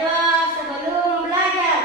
doa sebelum belajar.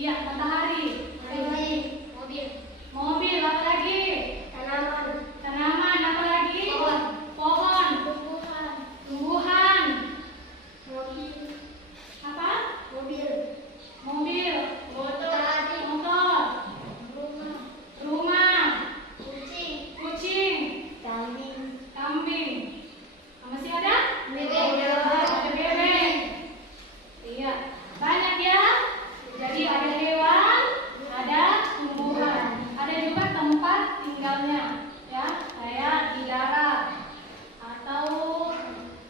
Iya, matahari. Mobil. Mobil, apa lagi? Tanaman. Tanaman, apa lagi? Pohon. Pohon. Tumbuhan. Mobil. Apa? Mobil. Mobil. Motor. Motor. Rumah. Kucing. Kucing. Kambing. Kambing. Masih ada? Bebek. Ada bebek. Iya, banyak ya. Jadi ada hewan, ada tumbuhan, ada juga tempat tinggalnya, ya, kayak di darat atau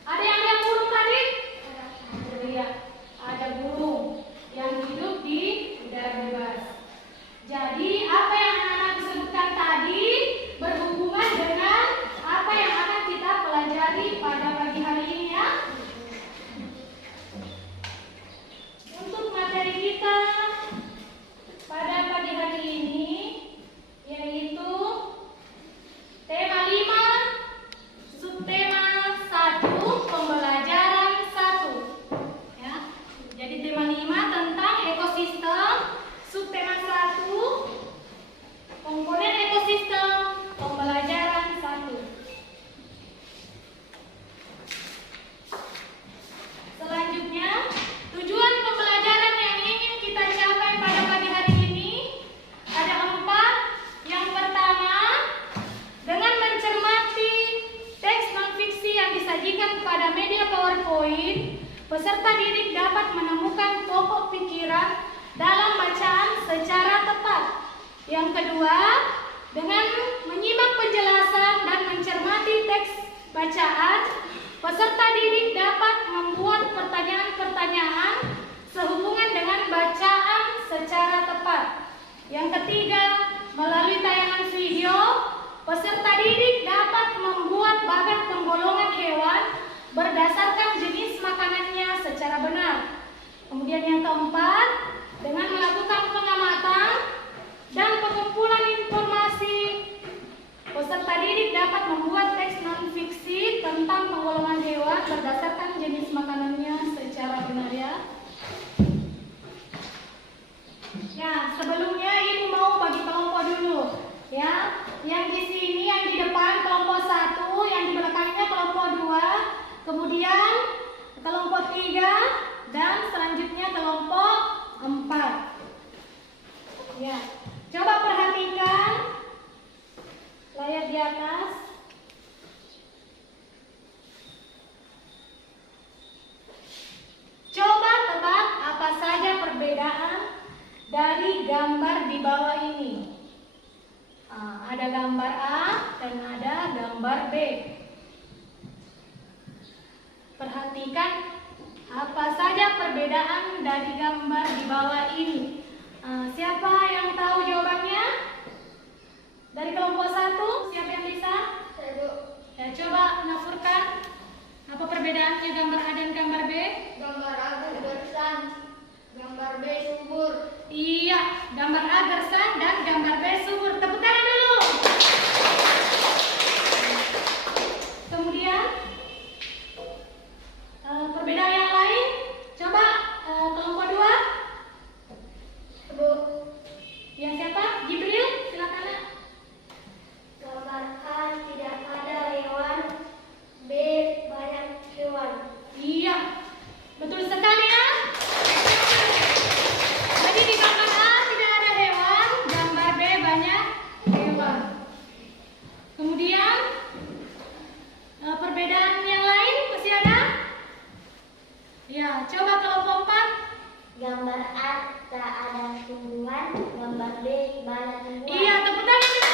ada yang lihat burung tadi? Iya, ada burung yang hidup di udara bebas. Jadi apa yang anak-anak sebutkan tadi berhubungan dengan apa yang akan kita pelajari pada pagi hari ini ya. Untuk materi kita pada pagi hari ini yaitu tema 5, subtema 1, pembelajaran 1. Ya. Jadi tema 5 tentang ekosistem, subtema 1, komponen ekosistem, pembelajaran 1. Selanjutnya, tujuan pembelajaran yang ingin kita capai pada pagi hari ini ada 4. Yang pertama, dengan mencermati teks non-fiksi yang disajikan pada media PowerPoint, peserta didik dapat menemukan pokok pikiran dalam bacaan secara tepat. Yang kedua, dengan menyimak penjelasan dan mencermati teks bacaan, peserta didik dapat membuat pertanyaan-pertanyaan sehubungan dengan bacaan secara tepat. Yang ketiga, melalui tayangan video, peserta didik dapat membuat bagan penggolongan hewan berdasarkan jenis makanannya secara benar. Kemudian yang keempat, dengan melakukan pengamatan dan pengumpulan informasi, peserta didik dapat membuat teks non-fiksi tentang penggolongan hewan berdasarkan jenis makanannya secara benar ya. Ya, sebelumnya Ibu mau bagi kelompok dulu. Ya, yang di sini, yang di depan kelompok 1, yang di belakangnya kelompok 2, kemudian kelompok 3, dan selanjutnya kelompok 4. Ya, coba perhatikan layar di atas. Coba tebak apa saja perbedaan dari gambar di bawah ini. Ada gambar A dan ada gambar B. Perhatikan apa saja perbedaan dari gambar di bawah ini. Siapa yang tahu jawabannya? Dari kelompok 1, siapa yang bisa? Saya, Bu. Ya, coba nafurkan apa perbedaannya gambar A dan gambar B? Gambar A gersang, gambar B subur. Iya, gambar A gersang dan gambar B subur. Tepuk tangan dulu. Kemudian perbedaan yang lain, coba kelompok 2. Bu. Ya, siapa? Jibril, silakan. Nak. Gambar A tidak ada hewan, B banyak hewan. Iya, betul sekali ya. Jadi di gambar A tidak ada hewan, gambar B banyak hewan. Kemudian perbedaan yang lain masih ada? Ya, coba kelompok 4. Gambar A tak ada tumbuhan, gambar B banyak tumbuhan. Iya, tepuk tangan dulu.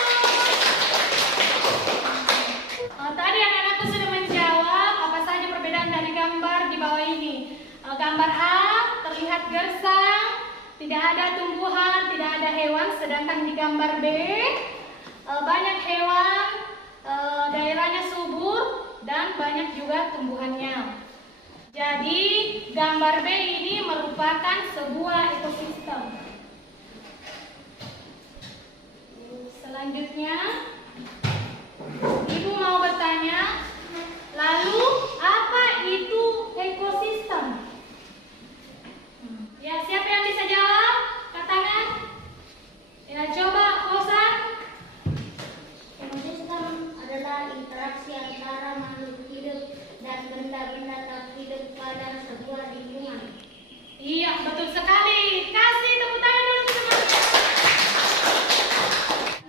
Tadi anak-anakku sudah menjawab apa saja perbedaan dari gambar di bawah ini. Gambar A terlihat gersang, tidak ada tumbuhan, tidak ada hewan. Sedangkan di gambar B banyak hewan, daerahnya subur dan banyak juga tumbuhannya. Jadi gambar B ini merupakan sebuah ekosistem. Selanjutnya, Ibu mau bertanya, lalu apa itu ekosistem? Ya, siapa yang bisa jawab? Angkat tangan. Ya, coba Kosan. Ekosistem adalah interaksi antara makhluk hidup dan benda-benda tak hidup pada sebuah lingkungan. Iya, betul sekali. Kasih tepuk tangan dulu teman-teman.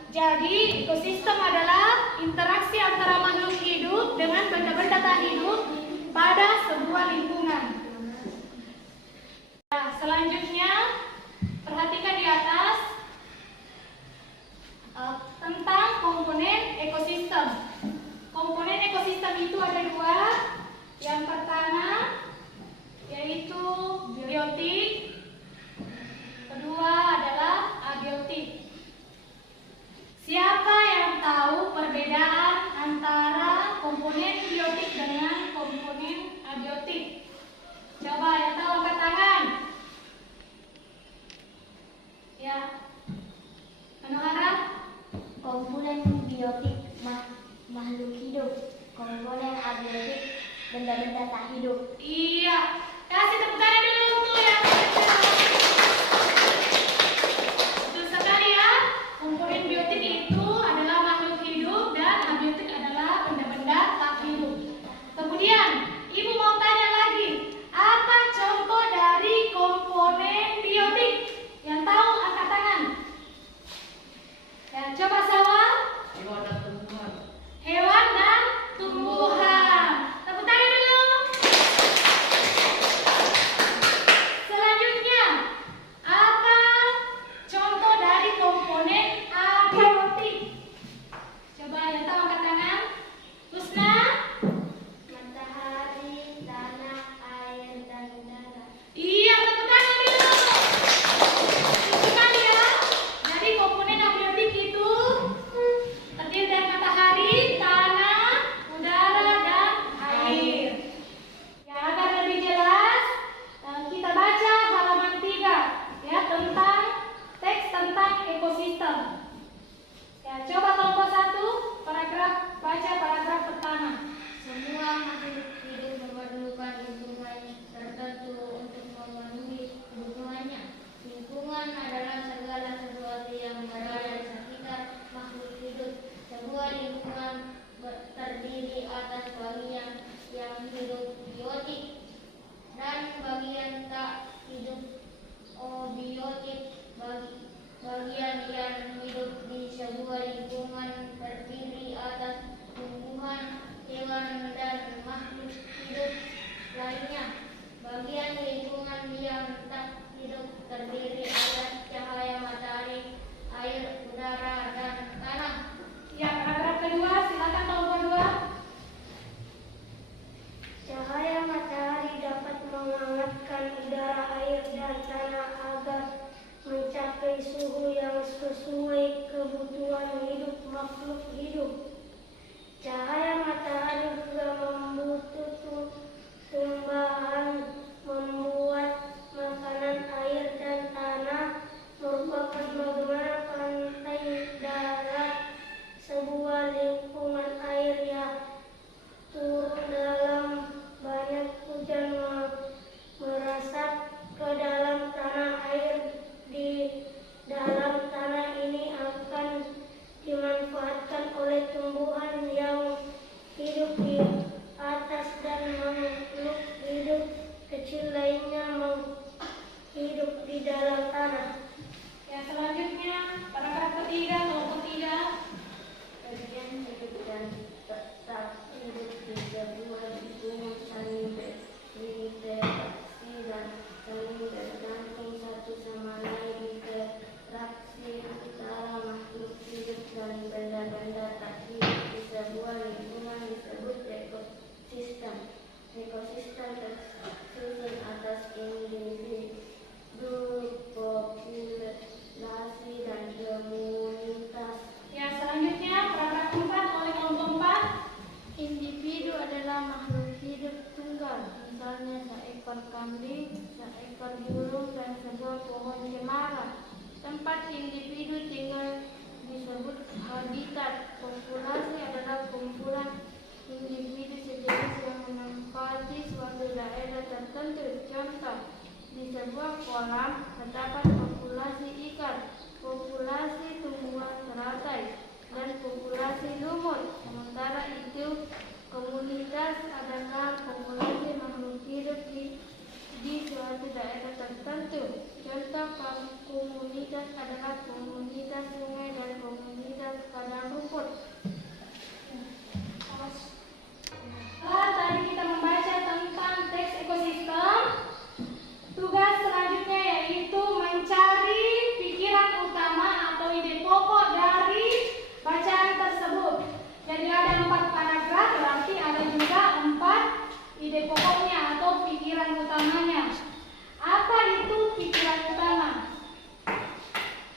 Jadi, ekosistem adalah interaksi antara makhluk hidup dengan benda-benda tak hidup pada sebuah lingkungan. Nah, selanjutnya, perhatikan di atas tentang komponen ekosistem. Komponen ekosistem itu ada 2. Yang pertama yaitu biotik, kedua adalah abiotik. Siapa yang tahu perbedaan antara komponen biotik dengan komponen abiotik? Coba yang tahu angkat tangan. Ya, Anu harap. Komponen biotik makhluk hidup, komponen abiotik benda-benda tak hidup. Iya, kasih tepuk tangan dulu untuk yang betul sekali ya. Komponen biotik itu adalah makhluk hidup dan abiotik adalah benda-benda tak hidup. Kemudian, Ibu mau tanya lagi, apa contoh dari komponen biotik? Yang tahu angkat tangan. Ya, coba sawah. Hewan dan tumbuhan. Tepuk tangan dulu. bagian yang hidup di sebuah lingkungan terdiri atas tumbuhan, hewan, dan makhluk hidup lainnya. Bagian lingkungan yang tak hidup terdiri atas cahaya matahari, air, udara, dan tanah. Ya, paragraf kedua, silakan kelompok 2. Cahaya matahari dapat menghangatkan udara, air, dan tanah agar mencapai suhu yang sesuai kebutuhan hidup makhluk hidup. Cahaya matahari juga membutuhkan tumbuhan, membuat makanan, air, dan tanah, merupakan bagaimana pantai darat, sebuah lingkungan air yang turun dalam banyak hujan meresap ke dalam tanah. Air di dalam tanah ini akan dimanfaatkan oleh tumbuhan yang hidup di atas dan makhluk hidup kecil lainnya hidup di dalam tanah. Yang selanjutnya, paragraf ketiga, kelompok 3. Bagian hidup dan tetap hidup di sebuah lingkungan saling berinteraksi dan saling bergantung satu sama lain. Interaksi antara makhluk hidup dan benda-benda tak hidup di sebuah lingkungan disebut ekosistem. Ekosistem tersusun atas individu, populasi, dan komunitas. Yang selanjutnya, paragraf 4 oleh kelompok 4. Individu adalah makhluk hidup tunggal, misalnya seekor kambing, seekor burung, dan sebuah pohon cemara. Tempat individu tinggal disebut habitat. Populasi adalah kumpulan individu sejenis yang menempati suatu daerah tertentu. Contoh, di sebuah kolam terdapat populasi ikan, populasi tumbuhan teratai, dan populasi lumut. Sementara itu, komunitas adalah populasi makhluk hidup di suatu daerah tertentu. Contoh komunitas adalah komunitas sungai dan komunitas padang rumput. Tadi kita membaca tentang teks ekosistem. Tugas selanjutnya yaitu mencari pikiran utama atau ide pokok dari bacaan tersebut. Jadi ada 4 paragraf, berarti ada juga 4 ide pokoknya atau pikiran utamanya. Apa itu pikiran utama?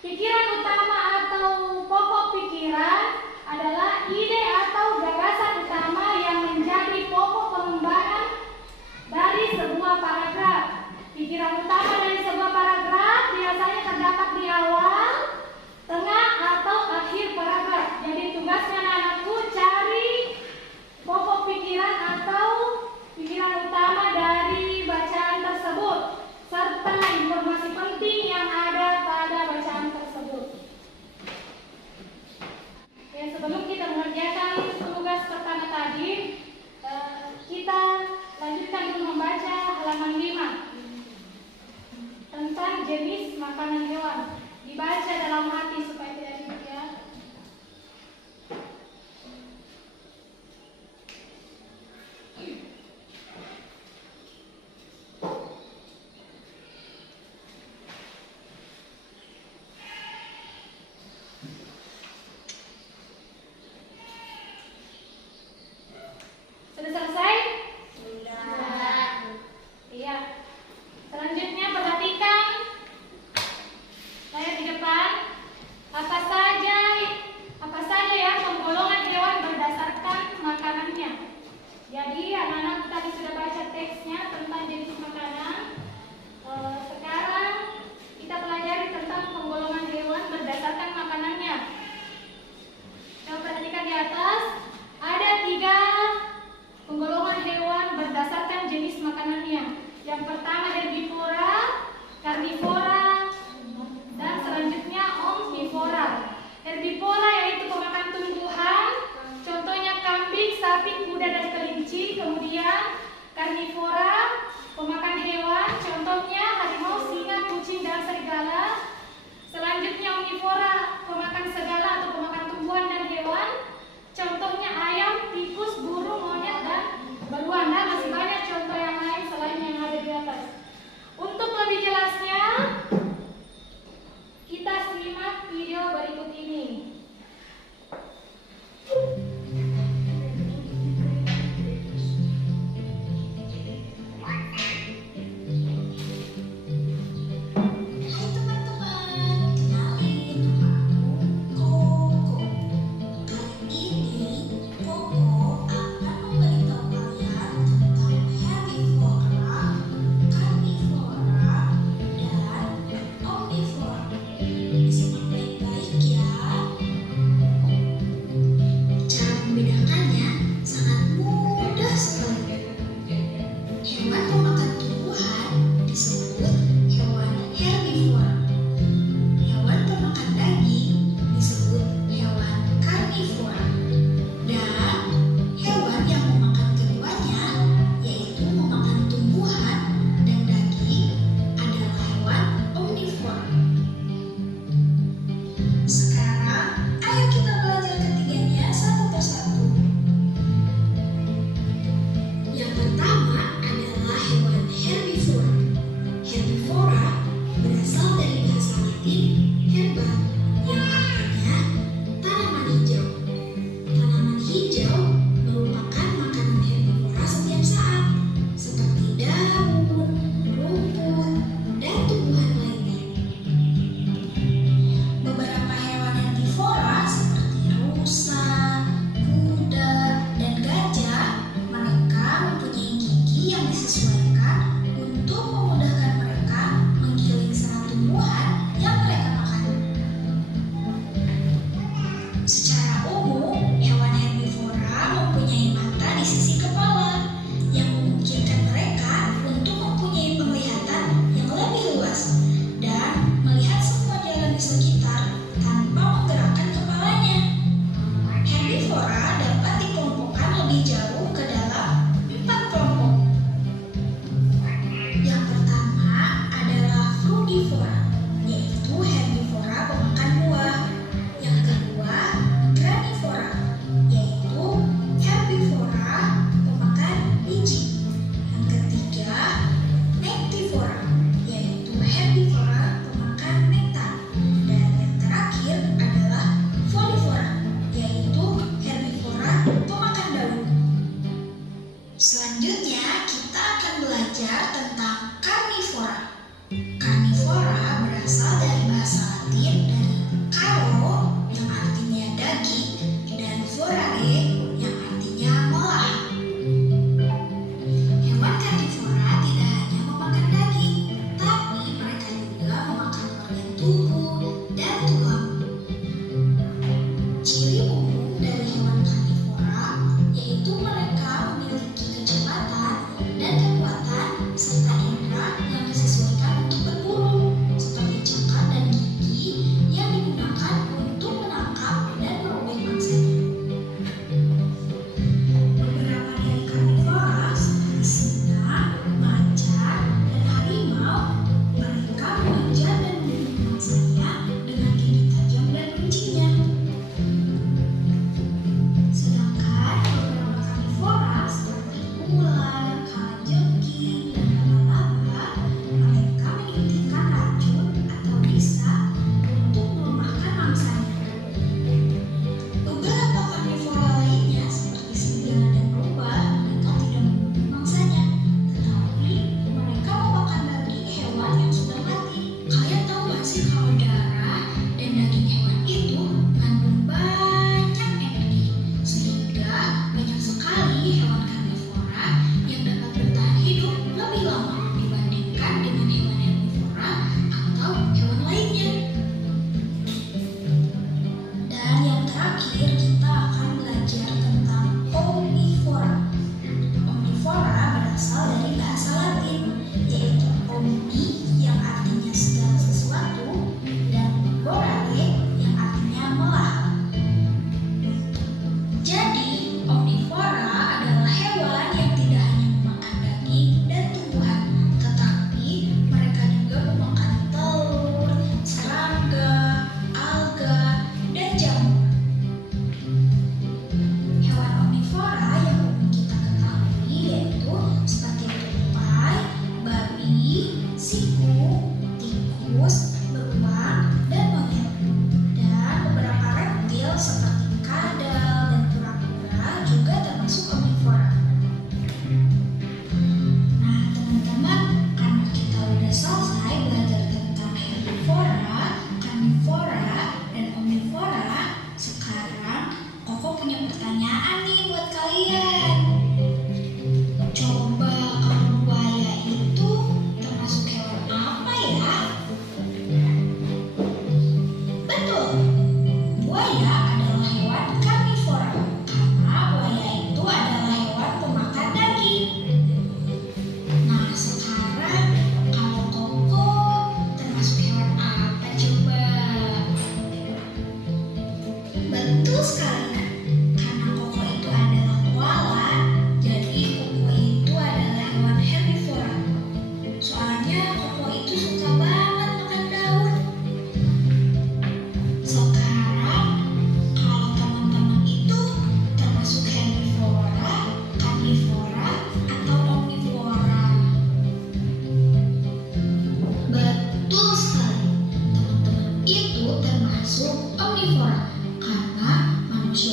Pikiran utama atau pokok pikiran adalah ide atau gagasan utama yang menjadi pokok pengembangan dari sebuah paragraf. Pikiran utama dari sebuah paragraf biasanya terdapat di awal, tengah, atau akhir paragraf. Jadi tugasnya anak-anakku cari pokok pikiran atau pikiran utama dari bacaan tersebut, serta informasi penting yang ada pada bacaan tersebut. Ya, sebelum kita mengerjakan tugas pertama tadi, kita lanjutkan dulu membaca halaman 5 tentang jenis makanan hewan. Dibaca dalam hati supaya tidak ribet ya. Sudah selesai? Sudah. Iya. Selanjutnya perhatikan layar di depan. Apa saja ya penggolongan hewan berdasarkan makanannya. Jadi anak-anak tadi sudah baca teksnya tentang jenis makanan. Sekarang kita pelajari tentang penggolongan hewan berdasarkan makanannya. Coba perhatikan di atas. Ada 3 penggolongan hewan berdasarkan jenis makanannya. Yang pertama herbivora, karnivora, dan selanjutnya omnivora. Herbivora yaitu pemakan tumbuhan, contohnya kambing, sapi, kuda, dan kelinci. Kemudian karnivora, pemakan hewan, contohnya harimau, singa, kucing, dan serigala. Selanjutnya karnivora, pemakan segala atau pemakan tumbuhan dan hewan. Contohnya ayam, tikus, burung, monyet, dan beruang. Dan masih banyak contoh yang lain selain yang ada di atas. Untuk lebih jelasnya, kita simak video berikut ini. Sekarang, ayo kita belajar ketiganya satu persatu. sekali, karena koko itu adalah koala, jadi koko itu adalah hewan herbivora. Soalnya koko itu suka banget makan daun. Sekarang, kalau teman-teman itu termasuk herbivora, karnivora, atau omnivora? Betul sekali, teman-teman itu termasuk omnivora karena manusia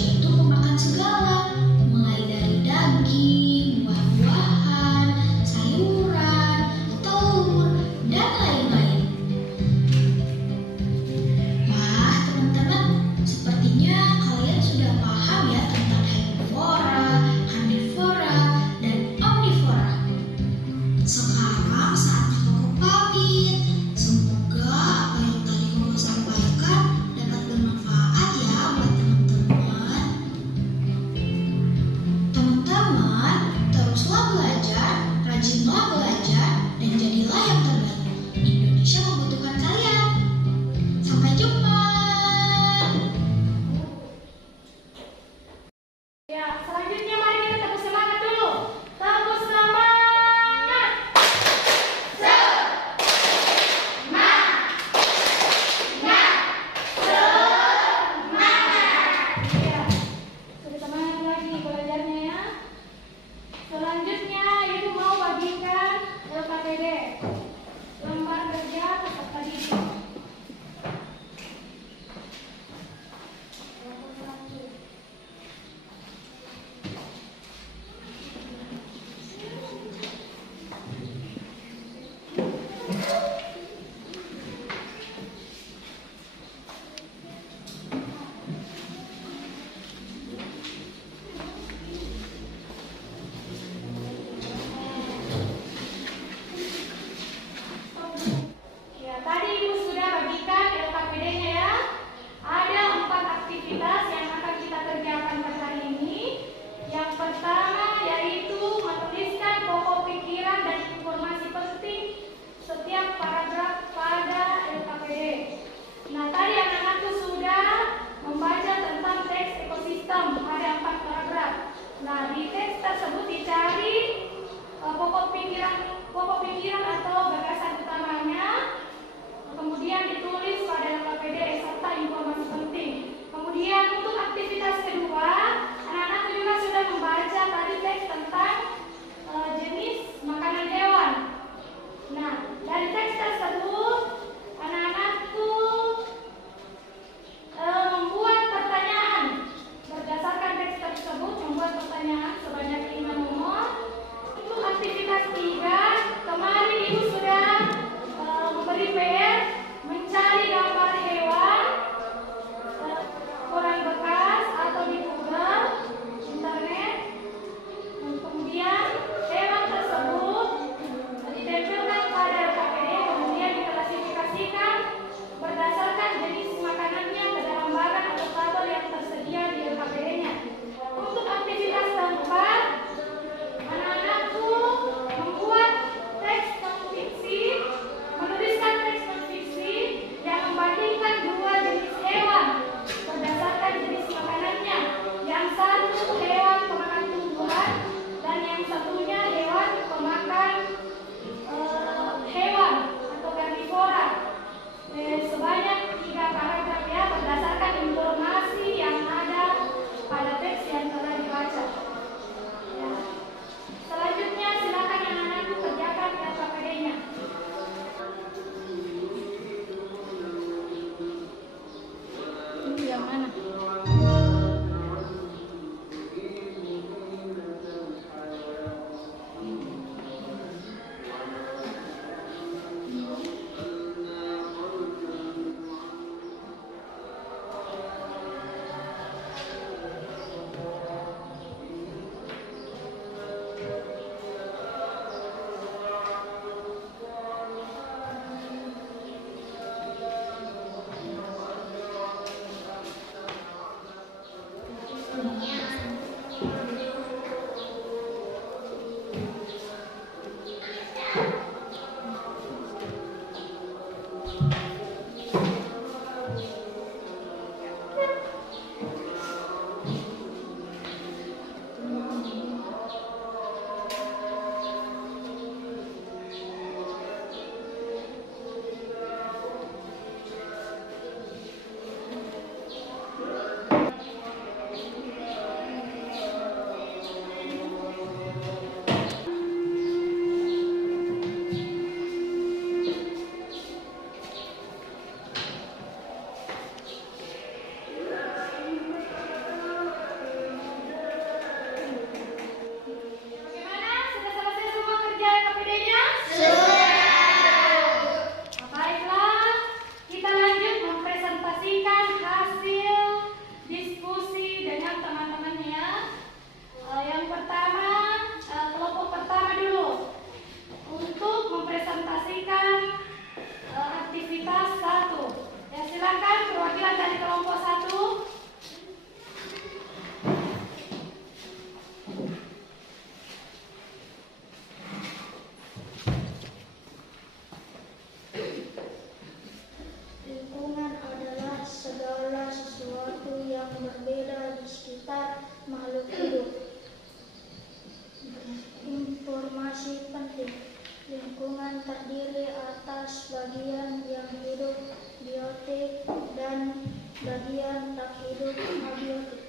atas bagian yang hidup biotik dan bagian tak hidup abiotik.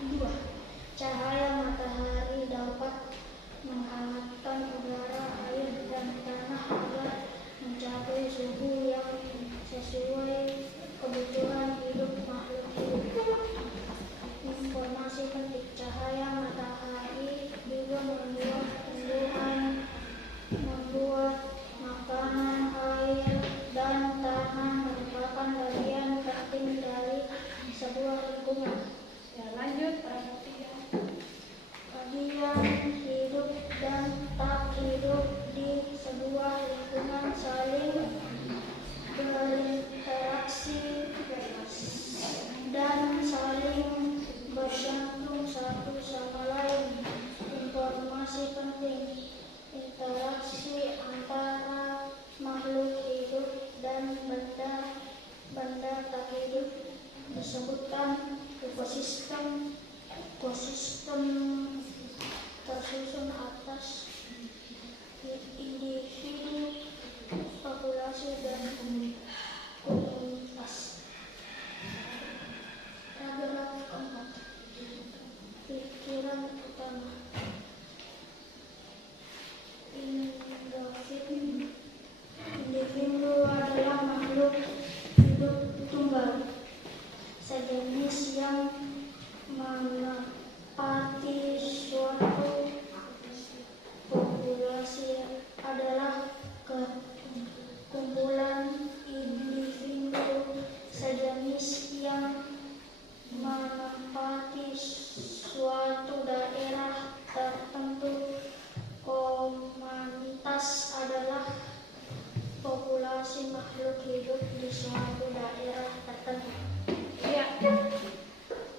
Dua, cahaya matahari dapat menghangatkan udara, air, dan tanah agar mencapai suhu yang sesuai kebutuhan hidup makhluk hidup. Informasi penting, cahaya matahari juga membuat makanan, air, dan tanah merupakan bagian penting dari sebuah lingkungan. Ya, lanjut paragraf 3. Bagian hidup dan tak hidup di sebuah lingkungan saling berinteraksi dan saling bergantung satu sama lain. Informasi penting, interaksi antara makhluk hidup dan benda tak hidup disebutkan ekosistem. Ekosistem tersusun atas individu, populasi, dan komunitas. Paragraf 4. Pikiran utama. Individu adalah makhluk hidup tunggal, sejenis yang menepati suatu populasi adalah kumpulan individu sejenis yang menempati suatu daerah tertentu. Komunitas adalah populasi makhluk hidup di suatu daerah tertentu. Ya.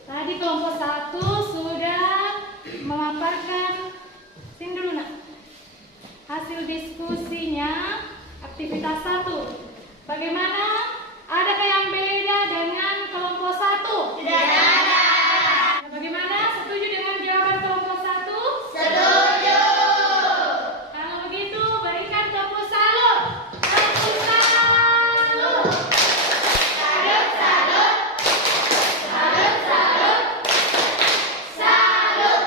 Tadi kelompok 1 sudah memaparkan, sini dulu nak, hasil diskusinya aktivitas 1. Bagaimana? Adakah yang beda dengan kelompok 1? Tidak ada. Bagaimana? Setuju dengan jawaban kelompok 1? Setuju. Kalau begitu berikan tepuk salut. Tepuk salut. Salut, salut. Salut, salut. Salut.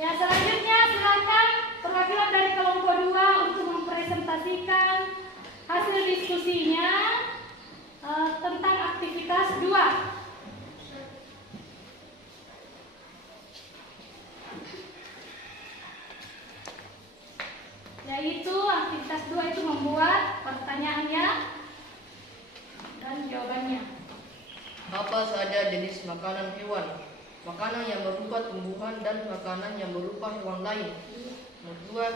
Ya, selanjutnya silakan perwakilan dari kelompok 2 untuk mempresentasikan hasil diskusinya tentang aktivitas 2. Yaitu aktivitas 2 itu membuat pertanyaannya dan jawabannya. Apa saja jenis makanan hewan? Makanan yang berupa tumbuhan dan makanan yang berupa hewan lain. Nomor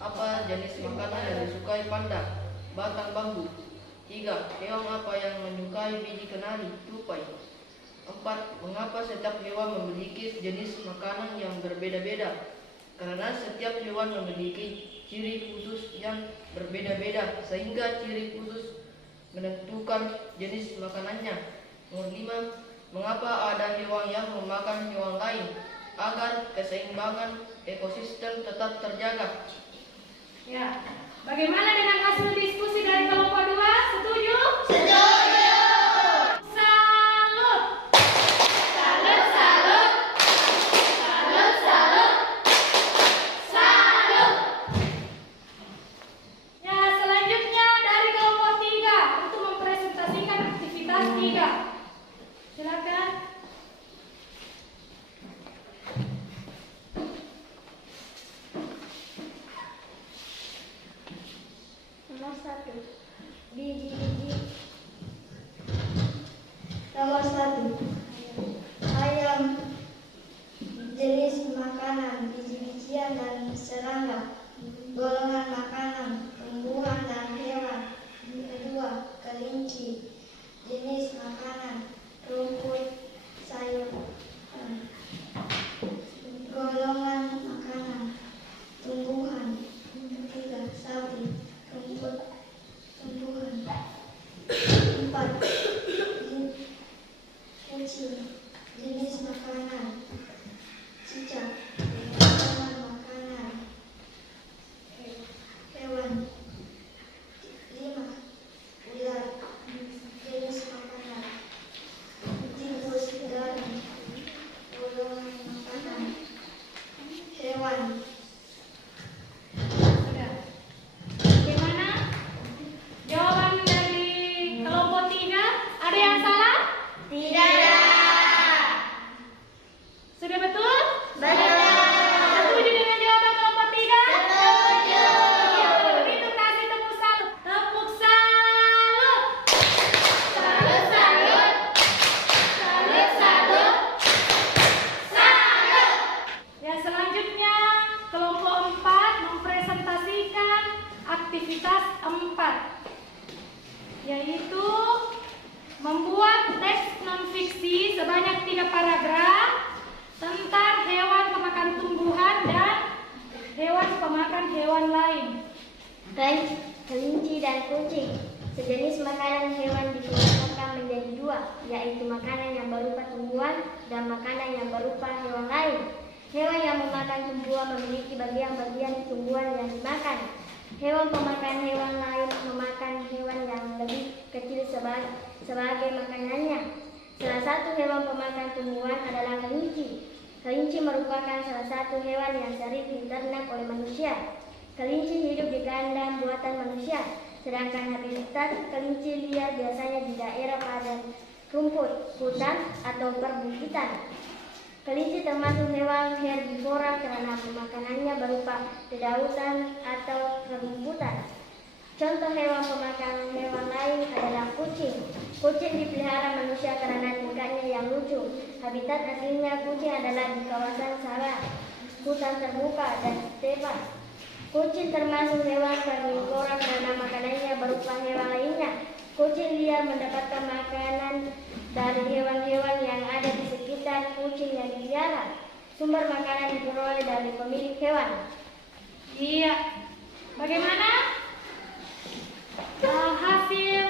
2, apa jenis makanan yang disukai panda? Batang bambu. 3, hewan apa yang menyukai biji kenari, tupai? 4, mengapa setiap hewan memiliki jenis makanan yang berbeda-beda? Karena setiap hewan memiliki ciri khusus yang berbeda-beda, sehingga ciri khusus menentukan jenis makanannya. Nomor 5, mengapa ada hewan yang memakan hewan lain? Agar keseimbangan ekosistem tetap terjaga. Ya, bagaimana dengan hasil diskusi dari kelompok 2? Setuju? Setuju. Salut. Salut, salut. Salut, salut. Salut. Ya, selanjutnya dari kelompok 3 untuk mempresentasikan aktivitas 3. Silakan. Nomor 1, biji-biji. Nomor 1, ayam, jenis makanan, biji-bijian dan serangga. Golongan makanan, tumbuhan dan hewan. Kedua, kelinci, jenis makanan, rumput, sayuran. Golongan makanan, tumbuhan. Ketiga, sapi, rumput, tumbuhan. 4, kucing, jenis makanan, cicak. Golongan makanan, hewan, paragraf tentang hewan pemakan tumbuhan dan hewan pemakan hewan lain. Kelinci dan kucing. Sejenis makanan hewan dikelompokkan menjadi dua, yaitu makanan yang berupa tumbuhan dan makanan yang berupa hewan lain. Hewan yang memakan tumbuhan memiliki bagian-bagian tumbuhan yang dimakan. Hewan pemakan hewan lain memakan hewan yang lebih kecil sebagai makanannya. Salah satu hewan pemakan tumbuhan adalah kelinci. Kelinci merupakan salah satu hewan yang sering diternak oleh manusia. Kelinci hidup di kandang buatan manusia, sedangkan habitat kelinci liar biasanya di daerah padang rumput, hutan, atau perbukitan. Kelinci termasuk hewan herbivora karena makanannya berupa dedaunan atau rumputan. Contoh hewan pemakan hewan lain adalah kucing. Kucing dipelihara manusia karena tingkahnya yang lucu. Habitat aslinya kucing adalah di kawasan savana, hutan terbuka, dan stepa. Kucing termasuk hewan karnivora karena makanannya berupa hewan lainnya. Kucing liar mendapatkan makanan dari hewan-hewan yang ada di sekitar kucing yang dipelihara. Sumber makanan diperoleh dari pemilik hewan. Iya. Bagaimana hasil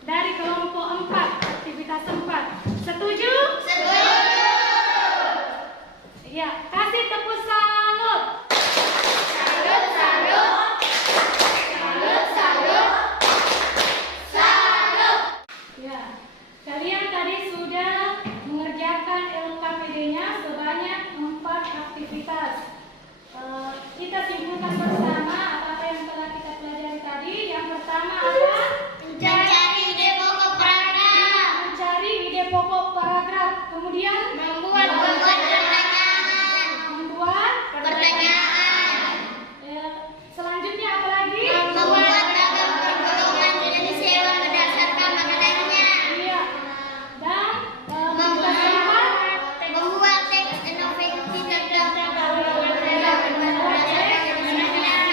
dari kelompok 4, aktivitas 4? Setuju? Setuju. Iya. Kasih tepuk salut. Salut, salut. Salut, salut. Salut. Ya. Kalian tadi sudah mengerjakan LKPD-nya sebanyak 4 aktivitas. Kita simpulkan bersama apa yang telah kita pelajari tadi. Yang pertama adalah Mencari ide pokok paragraf. mencari ide pokok paragraf. Kemudian Membuat pertanyaan. membuat Pertanyaan. selanjutnya apa lagi? Membuat ragam pergolongan jenis hewan berdasarkan makanannya. Iya. Dan Membuat teks inovasi tentang golongan hewan berdasarkan makanannya.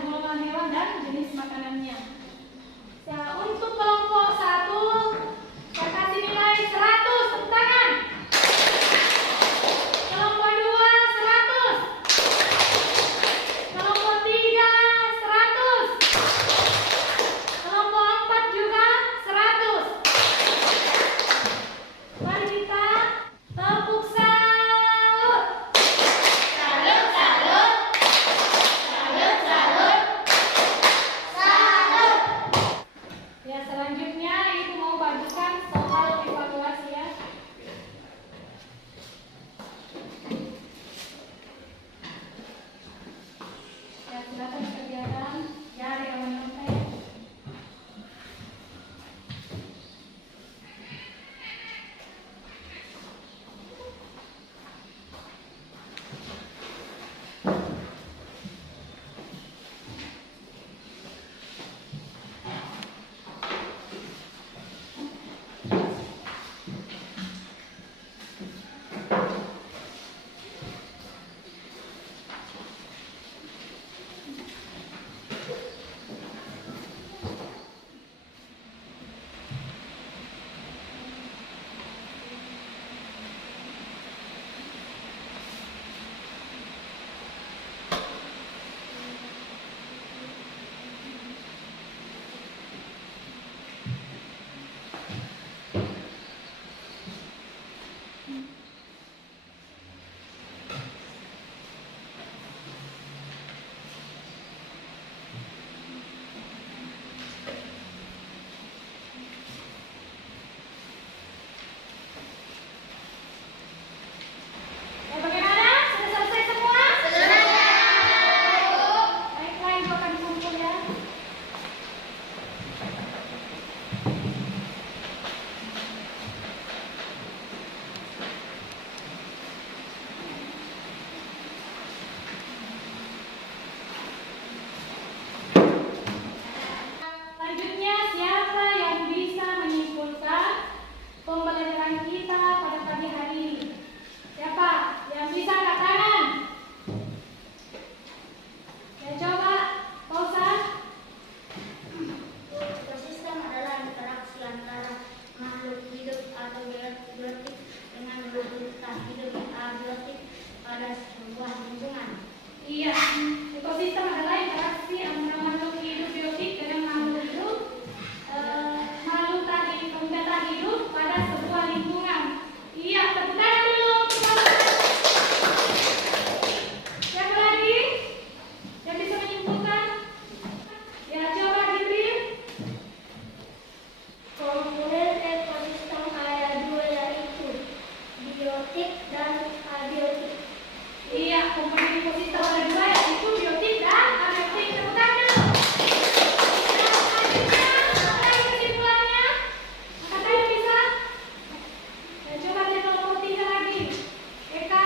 golongan hewan dan jenis makanannya. Nah, untuk kelompok 1 saya kasih nilai 100, tepuk tangan. Kelompok 2 100. Kelompok 3 100. Kelompok 4 juga 100. Mari kita tepuk salut. Salut, salut. Salut, salut. Salut. Ya, selanjutnya Ibu mau bagikan soal evaluasi ya. Ya, silakan kerjakan dari awal sampai. Ya, bagaimana? Sudah selesai semua? Baiklah, Ibu akan kumpul ya. pada sebuah lingkungan. Iya, ekosistem adalah interaksi antara makhluk hidup biotik dengan makhluk hidup, benda tak hidup pada sebuah lingkungan. Iya, tepuk tangan dulu. Siapa lagi yang bisa menyimpulkan? Ya, coba Jibril. Komponen ekosistem ada dua, yaitu biotik dan abiotik. Iya, komponen ekosistem ada dua, yaitu biotik dan abiotik. Tepuk tangan dulu. Nah, selanjutnya, apa lagi kesimpulannya? Kata yang bisa? Ya, coba lihat nomor 3 lagi. Eka.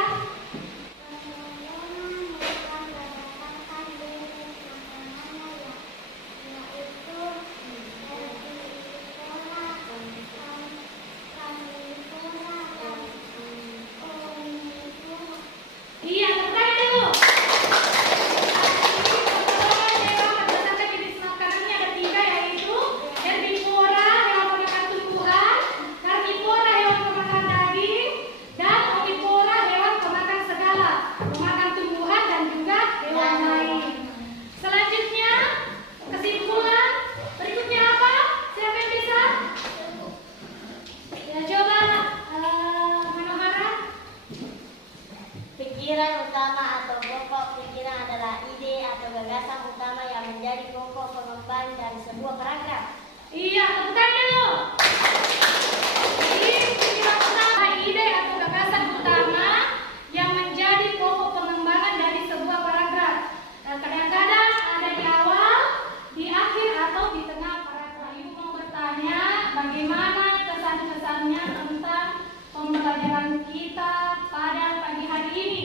Iya, tepuk tangan dulu. Berdasarkan jenis makanannya ada 3, yaitu herbivora, hewan pemakan tumbuhan, karnivora, hewan pemakan daging, dan omnivora, hewan pemakan segala, pemakan tumbuhan dan juga hewan lain. Selanjutnya, kesimpulan berikutnya apa? Siapa yang bisa? Ya, coba Manohara. Pikiran utama atau pokok pikiran adalah ide atau gagasan utama yang menjadi pokok pengemban dari sebuah paragraf. Iya, tepuk tangan dulu. Jadi, pikiran utama, ide atau gagasan utama yang menjadi pokok pengembangan dari sebuah paragraf. Dan kadang-kadang ada di awal, di akhir, atau di tengah paragraf. Ibu mau bertanya, bagaimana kesan-kesannya tentang pembelajaran kita pada pagi hari ini?